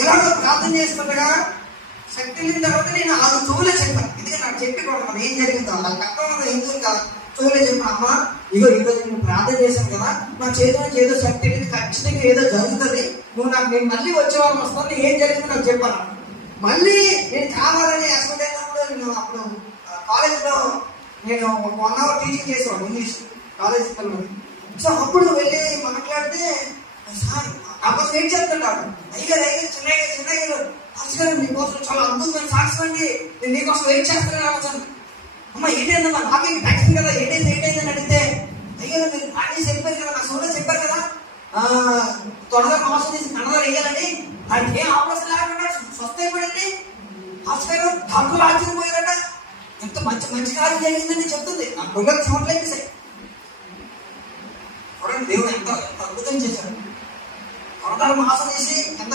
ఇలాగ ప్రార్థన చేసుకుంటగా శక్తి వెళ్ళిన తర్వాత నేను ఆ చెవులే చెప్పాను. ఎందుకంటే నాకు చెప్పి కొడతాను ఏం జరిగిందో నాకు అర్థం ఎందుకు కాదు. చెవులే చెప్పాను, అమ్మ ఇగో ఈరోజు నేను ప్రార్థన చేశాను కదా, నా చేతిలో ఏదో శక్తి వెళ్ళింది, ఖచ్చితంగా ఏదో జరుగుతుంది, నువ్వు నాకు నేను మళ్ళీ వచ్చే వారం వస్తాను, ఏం జరిగిందో నాకు చెప్పాను. మళ్ళీ నేను కావాలని అసలు నేను అప్పుడు కాలేజ్లో నేను 1 hour టీచింగ్ చేసేవాడు ఇంగ్లీష్ కాలేజ్ పిల్లలు. సో అప్పుడు వెళ్ళి మాట్లాడితే సార్ అప్పుడు ఏం చెప్తున్నాడు, అయ్యారు చిన్నయ్య అసలు మీకోసం చాలా అద్భుతమైన సాక్ష్యం అండి, నేను నీకోసం వెయిట్ చేస్తున్నాను అసలు. అమ్మ ఏంటందమ్మా నాకేం టెక్స్ట్ కదా ఏంటైందని అడిగితే, అయ్యారు మీరు ప్రాక్టీస్ చెప్పారు కదా, నా సోలో చెప్పారు కదా త్వరగా మోసం చేసి కన్నడ వేయాలని, దానికి ఏం ఆపరేషన్ లేకుండా స్వస్థ అయిపోయింది. హాస్పిటల్ డాక్టర్లు ఆశ్చర్యపోయారట, ఎంత మంచి కార్యం జరిగిందని చెప్తుంది. నా పిల్లలు చూడలేదు సార్. చూడండి దేవుడు ఎంత అద్భుతం చేశాడు. త్వరగా మోసం చేసి ఎంత